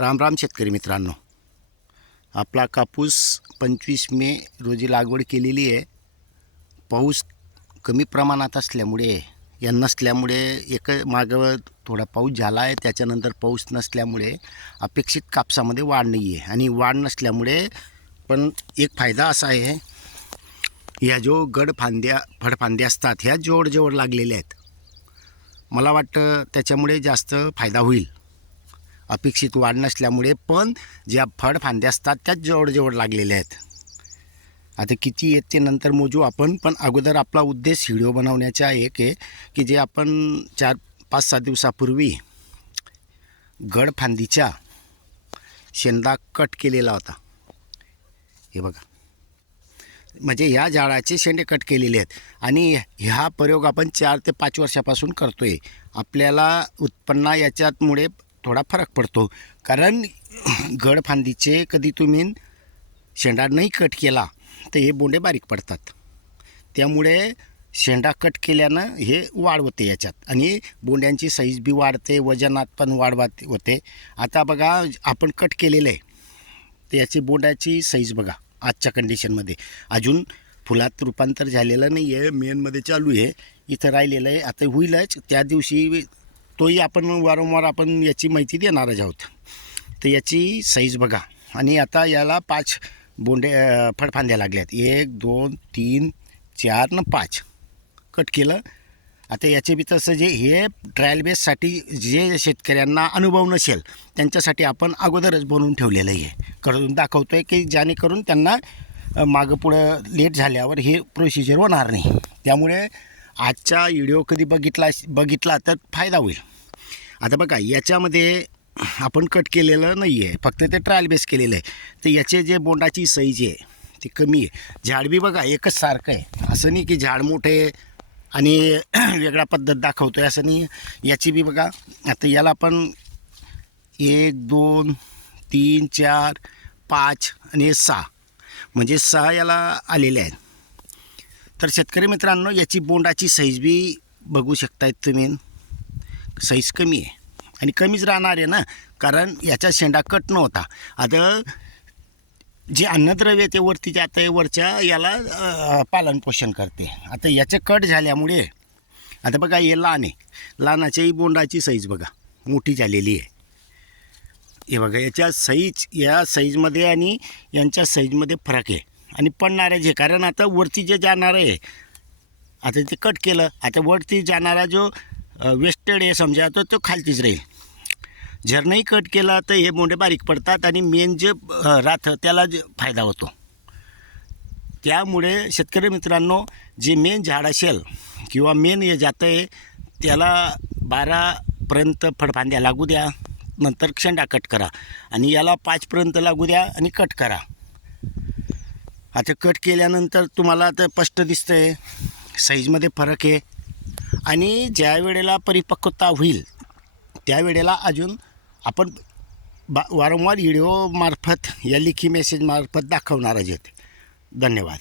राम राम शेतकरी मित्रांनो, आपला कापूस 25 मे रोजी लागवड केलेली आहे. पाऊस कमी प्रमाणात असल्यामुळे या नसल्यामुळे एक मागं थोडा पाऊस झाला आहे, त्याच्यानंतर पाऊस नसल्यामुळे अपेक्षित कापसामध्ये वाढ नाही आहे. आणि वाढ नसल्यामुळे पण एक फायदा असा आहे, ह्या जो फळफांद्या असतात ह्या जोड लागलेल्या आहेत. मला वाटतं त्याच्यामुळे जास्त फायदा होईल. अपेक्षित वाढ नसल्यामुळे पण ज्या फळफांद्या असतात त्या जवळ लागलेल्या आहेत. आता किती आहेत ते नंतर मोजू आपण, पण अगोदर आपला उद्देश व्हिडिओ बनवण्याचा एक आहे की जे आपण 4-5-6 दिवसापूर्वी गडफांदीच्या शेंडा कट केलेला होता. हे बघा, म्हणजे ह्या झाडाचे शेंडे कट केलेले आहेत. आणि ह्या प्रयोग आपण 4 ते 5 वर्षापासून करतो आहे. आपल्याला उत्पन्न याच्यामुळे थोडा फरक पडतो, कारण गडफांदीचे कधी तुम्ही शेंडा नाही कट केला तर हे बोंडे बारीक पडतात. त्यामुळे शेंडा कट केल्यानं हे वाढ होते याच्यात, आणि बोंड्यांची साईज बी वाढते, वजनात पण वाढ होते. आता बघा, आपण कट केलेलं आहे तर याची बोंडाची साईज बघा. आजच्या कंडिशनमध्ये अजून फुलात रूपांतर झालेलं नाही आहे, मेनमध्ये चालू आहे, इथं राहिलेलं आहे. आता होईलच त्या दिवशी, तोही आपण वारंवार आपण याची माहिती देणारच आहोत. तर याची साईज बघा. आणि आता याला 5 बोंडे फळफांद्या लागल्यात. 1 2 3 4 आणि 5 कट केलं. आता याचे बी तसं जे हे ट्रायल बेससाठी जे शेतकऱ्यांना अनुभव नसेल त्यांच्यासाठी आपण अगोदरच बनवून ठेवलेलं आहे, करून दाखवतो आहे की जेणेकरून त्यांना मागं पुढं लेट झाल्यावर हे प्रोसिजर होणार नाही. त्यामुळे आजचा व्हिडिओ कधी बघितला तर फायदा होईल. आता बघा, याच्यामध्ये आपण कट केलेलं नाही आहे, फक्त ते ट्रायल बेस केलेलं आहे. तर याचे जे बोंडाची साईज आहे ती कमी आहे. झाड बी बघा एकच सारखं आहे, असं नाही की झाड मोठे आणि वेगळा पद्धत दाखवतो आहे असं नाही. याची बी बघा. आता याला पण 1 2 3 4 5 आणि 6 म्हणजे 6 याला आलेले आहेत. तर शेतकरी मित्रांनो, याची बोंडाची साईज बी बघू शकतायत तुम्ही. साईज कमी आहे आणि कमीच राहणार आहे ना, कारण याचा शेंडा कट नव्हता. आता जे अन्नद्रव्य ते वरती जातं आहे, वरच्या याला पालनपोषण करते. आता याचे कट झाल्यामुळे आता बघा, हे लहान आहे, लहानाच्याही बोंडाची साईज बघा मोठी झालेली आहे. हे बघा, याच्या या साईजमध्ये आणि यांच्या साईजमध्ये फरक आहे. आणि पडणारे जे, कारण आता वरती जे जाणार आहे, आता ते कट केलं, आता वरती जाणारा जो वेस्टेड आहे समजा, तो खालतीच राहील. जर नाही कट केला तर हे बोंडे बारीक पडतात आणि मेन जे राहतं त्याला फायदा होतो. त्यामुळे शेतकरी मित्रांनो, जे मेन झाड असेल किंवा मेन हे जातं आहे त्याला 12पर्यंत फळफांद्या लागू द्या, नंतर शेंडा कट करा. आणि याला 5पर्यंत लागू द्या आणि कट करा. आता कट केल्यानंतर तुम्हाला आता स्पष्ट दिसतं आहे, साईजमध्ये फरक आहे. आणि ज्या वेळेला परिपक्वता होईल त्यावेळेला अजून आपण वारंवार व्हिडिओमार्फत या लेखी मेसेजमार्फत दाखवणारच आहेत. धन्यवाद.